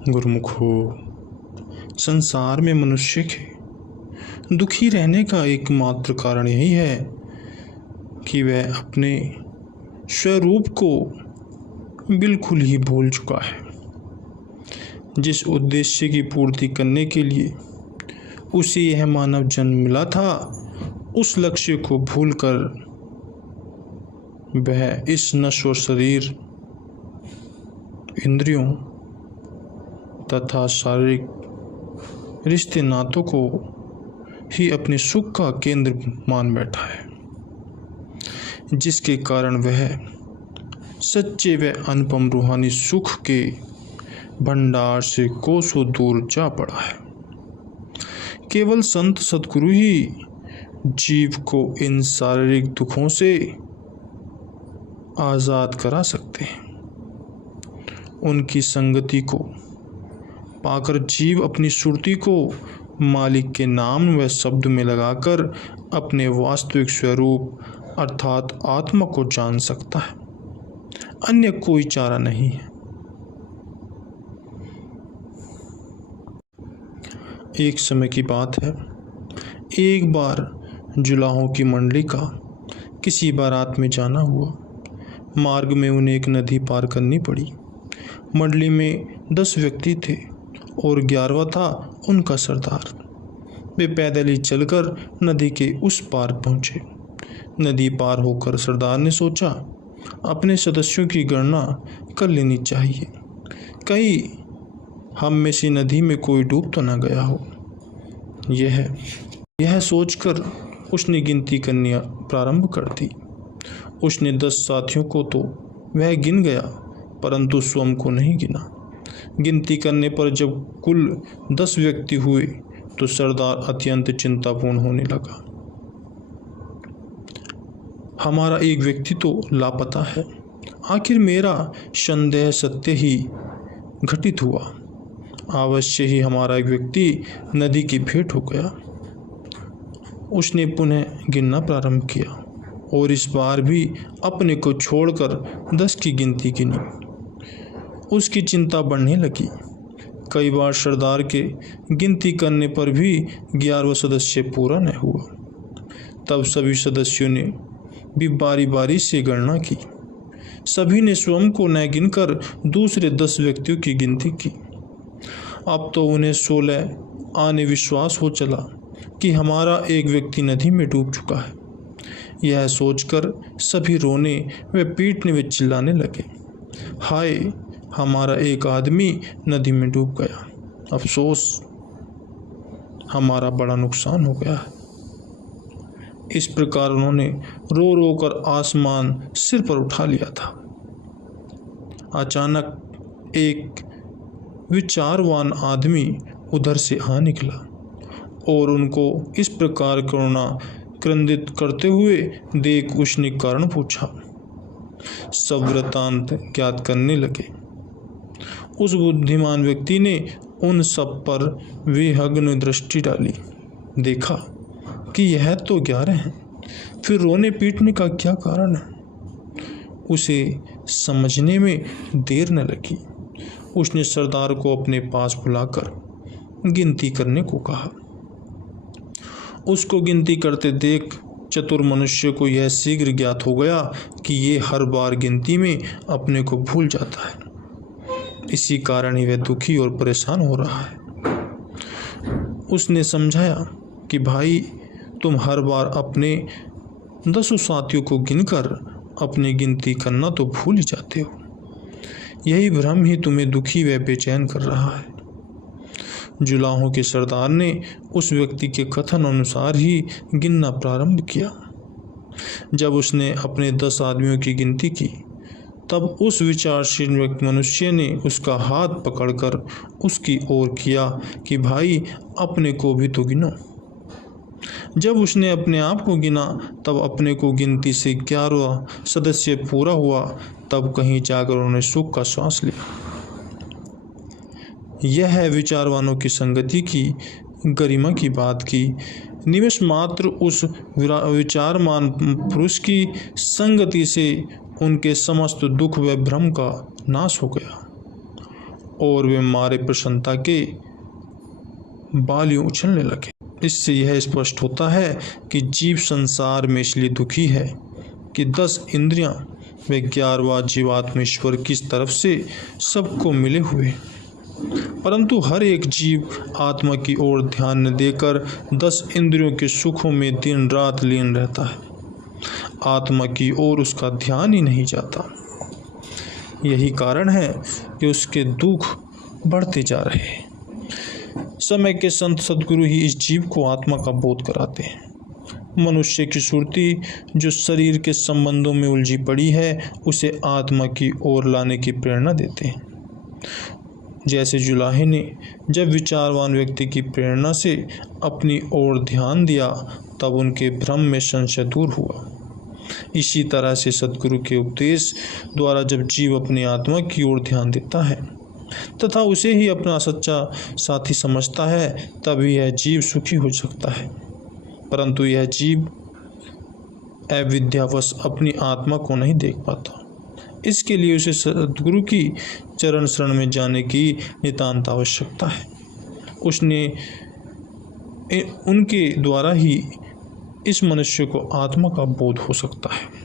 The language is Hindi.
गुरुमुख हो। संसार में मनुष्य के दुखी रहने का एकमात्र कारण यही है कि वह अपने स्वरूप को बिल्कुल ही भूल चुका है। जिस उद्देश्य की पूर्ति करने के लिए उसे यह मानव जन्म मिला था, उस लक्ष्य को भूलकर वह इस नश्वर शरीर, इंद्रियों तथा शारीरिक रिश्ते नातों को ही अपने सुख का केंद्र मान बैठा है, जिसके कारण वह सच्चे व अनुपम रूहानी सुख के भंडार से कोसों दूर जा पड़ा है। केवल संत सद्गुरु ही जीव को इन शारीरिक दुखों से आज़ाद करा सकते हैं। उनकी संगति को पाकर जीव अपनी सुरती को मालिक के नाम व शब्द में लगाकर अपने वास्तविक स्वरूप अर्थात आत्मा को जान सकता है। अन्य कोई चारा नहीं है। एक समय की बात है, एक बार जुलाहों की मंडली का किसी बारात में जाना हुआ। मार्ग में उन्हें एक नदी पार करनी पड़ी। मंडली में 10 व्यक्ति थे और 11वां था उनका सरदार। वे पैदल ही चलकर नदी के उस पार पहुंचे। नदी पार होकर सरदार ने सोचा, अपने सदस्यों की गणना कर लेनी चाहिए, कहीं हम में से नदी में कोई डूब तो ना गया हो। यह सोचकर उसने गिनती करनी प्रारंभ कर दी। उसने 10 साथियों को तो वह गिन गया, परंतु स्वयं को नहीं गिना। गिनती करने पर जब कुल 10 व्यक्ति हुए तो सरदार अत्यंत चिंतापूर्ण होने लगा। हमारा एक व्यक्ति तो लापता है। आखिर मेरा संदेह सत्य ही घटित हुआ। अवश्य ही हमारा एक व्यक्ति नदी की भेंट हो गया। उसने पुनः गिनना प्रारंभ किया और इस बार भी अपने को छोड़कर 10 की गिनती गिनी। उसकी चिंता बढ़ने लगी। कई बार सरदार के गिनती करने पर भी 11वां सदस्य पूरा न हुआ। तब सभी सदस्यों ने भी बारी बारी से गणना की। सभी ने स्वयं को न गिनकर दूसरे 10 व्यक्तियों की गिनती की। अब तो उन्हें 16 आने विश्वास हो चला कि हमारा एक व्यक्ति नदी में डूब चुका है। यह सोचकर सभी रोने व पीटने व चिल्लाने लगे, हाय, हमारा एक आदमी नदी में डूब गया। अफसोस, हमारा बड़ा नुकसान हो गया है। इस प्रकार उन्होंने रो रो कर आसमान सिर पर उठा लिया था। अचानक एक विचारवान आदमी उधर से आ निकला और उनको इस प्रकार करुणा क्रंदित करते हुए देख उसने कारण पूछा। सब वृत्तांत ज्ञात करने लगे। उस बुद्धिमान व्यक्ति ने उन सब पर विहग्न दृष्टि डाली। देखा कि यह तो 11 हैं, फिर रोने पीटने का क्या कारण है। उसे समझने में देर न लगी। उसने सरदार को अपने पास बुलाकर गिनती करने को कहा। उसको गिनती करते देख चतुर मनुष्य को यह शीघ्र ज्ञात हो गया कि ये हर बार गिनती में अपने को भूल जाता है। इसी कारण ही वह दुखी और परेशान हो रहा है। उसने समझाया कि भाई, तुम हर बार अपने 10 साथियों को गिनकर अपनी गिनती करना तो भूल ही जाते हो। यही भ्रम ही तुम्हें दुखी व बेचैन कर रहा है। जुलाहों के सरदार ने उस व्यक्ति के कथन अनुसार ही गिनना प्रारंभ किया। जब उसने अपने 10 आदमियों की गिनती की, तब उस विचारशील मनुष्य ने उसका हाथ पकड़कर उसकी ओर किया कि भाई, अपने को भी तो गिनो। जब उसने अपने आप को गिना, तब अपने को गिनती से 11वां सदस्य पूरा हुआ। तब कहीं जाकर उन्होंने सुख का श्वास लिया। यह है विचारवानों की संगति की गरिमा की बात की निमिष मात्र उस विचारमान पुरुष की संगति से उनके समस्त दुख व भ्रम का नाश हो गया और वे मारे प्रसन्नता के बालियों उछलने लगे। इससे यह स्पष्ट होता है कि जीव संसार में इसलिए दुखी है कि 10 इंद्रियां व 11वां जीवात्मा ईश्वर की तरफ से सबको मिले हुए, परंतु हर एक जीव आत्मा की ओर ध्यान न देकर 10 इंद्रियों के सुखों में दिन रात लीन रहता है। आत्मा की ओर उसका ध्यान ही नहीं जाता। यही कारण है कि उसके दुख बढ़ते जा रहे हैं। समय के संत सद्गुरु ही इस जीव को आत्मा का बोध कराते हैं। मनुष्य की सुरती जो शरीर के संबंधों में उलझी पड़ी है, उसे आत्मा की ओर लाने की प्रेरणा देते हैं। जैसे जुलाहे ने जब विचारवान व्यक्ति की प्रेरणा से अपनी ओर ध्यान दिया, तब उनके भ्रम में संशय दूर हुआ। इसी तरह से सद्गुरु के उपदेश द्वारा जब जीव अपनी आत्मा की ओर ध्यान देता है तथा उसे ही अपना सच्चा साथी समझता है, तभी यह जीव सुखी हो सकता है। परंतु यह जीव अविद्यावश अपनी आत्मा को नहीं देख पाता। इसके लिए उसे सद्गुरु की चरण शरण में जाने की नितांत आवश्यकता है। उसने उनके द्वारा ही इस मनुष्य को आत्मा का बोध हो सकता है।